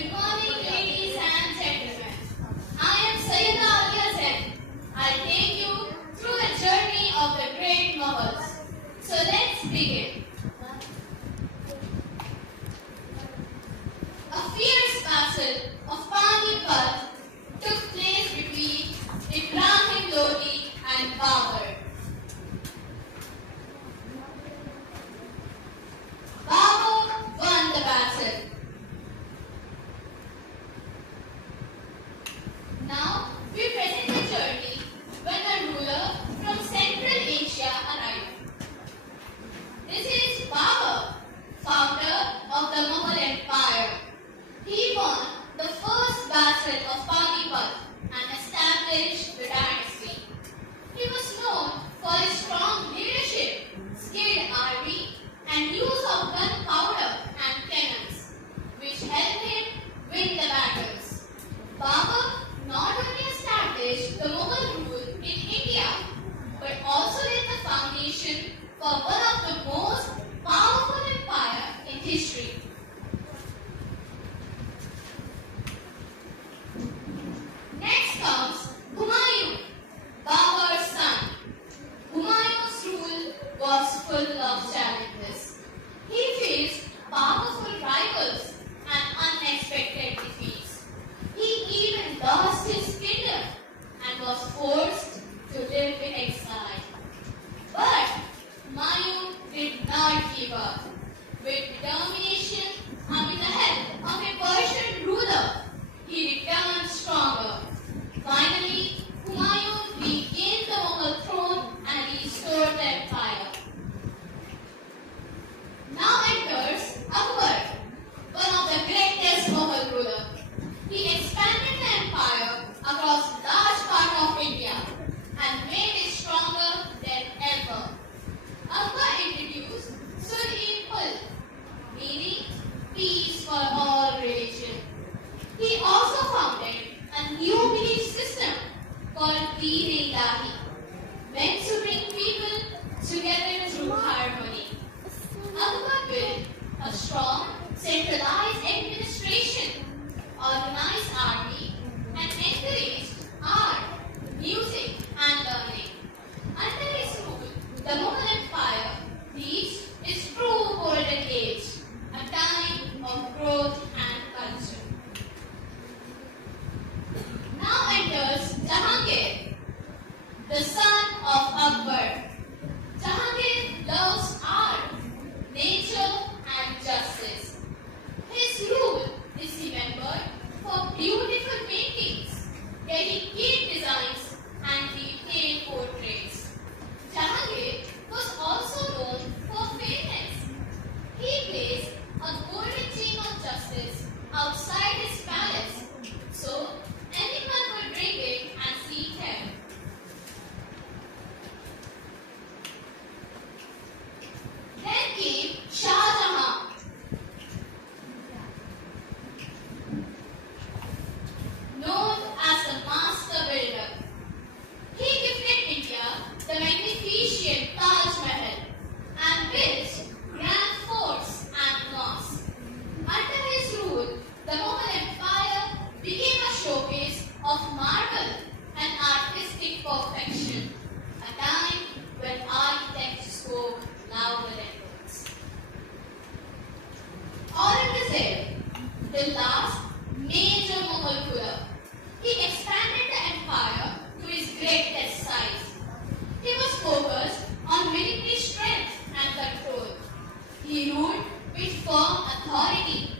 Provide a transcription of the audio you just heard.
Good morning, ladies and gentlemen. I am Sayyida Alia Zain. I'll take you through the journey of the great Mughals. So let's begin. A fierce battle of Panipat took place between Ibrahim Lodi and Babur. Babur won the battle. Now, we present the journey when a ruler from Central Asia arrived. This is Babur, founder of the Mughal Empire. He won the first battle of Panipat and established the dynasty. He was known for his strong leadership, skilled army, and use of gunpowder and cannons, which helped him win the battles. Babur not only established the Mughal rule in India, but also laid the foundation for one of the most powerful empires in history. Next comes Humayun, Babur's son. Humayun's rule was full of challenges. He faced powerful rivals and unexpected defeats. He even lost his kingdom and was forced to live in exile. But Humayun did not give up. With determination and with the help of a Persian ruler, he returned stronger. Finally, Humayun regained the Mughal throne and restored the empire. Now enters Akbar, one of the greatest Mughal rulers. He expanded the empire across large part of India and made it stronger than ever. Akbar introduced Sul-e-Mulk, meaning peace for all religion. He also founded a new belief system called Deen-e-Ilahi, meant to bring people together through harmony. Akbar built a strong, centralized administration, organized army, and encouraged art, music, and learning. Under his rule, the Mughal Empire reached its true golden age, a time of growth and culture. Now enters Jahangir, the son of Akbar. Jahangir loves art, nature, and justice. His rule is remembered for beautiful paintings, delicate designs, and detailed portraits. Jahangir was also known for fairness. He placed a golden chain of justice outside his palace, so anyone could bring it and seek him. Then came Shah Jahan. Known as the master builder. He gifted India the magnificent Taj Mahal and built grand forts and mosques. Under his rule, the Mughal Empire became a showcase of marvel and artistic perfection, a time when architects spoke louder than words. Aurangzeb, the last major Mughal ruler, he expanded the empire to its greatest size. He was focused on military strength and control. He ruled with firm authority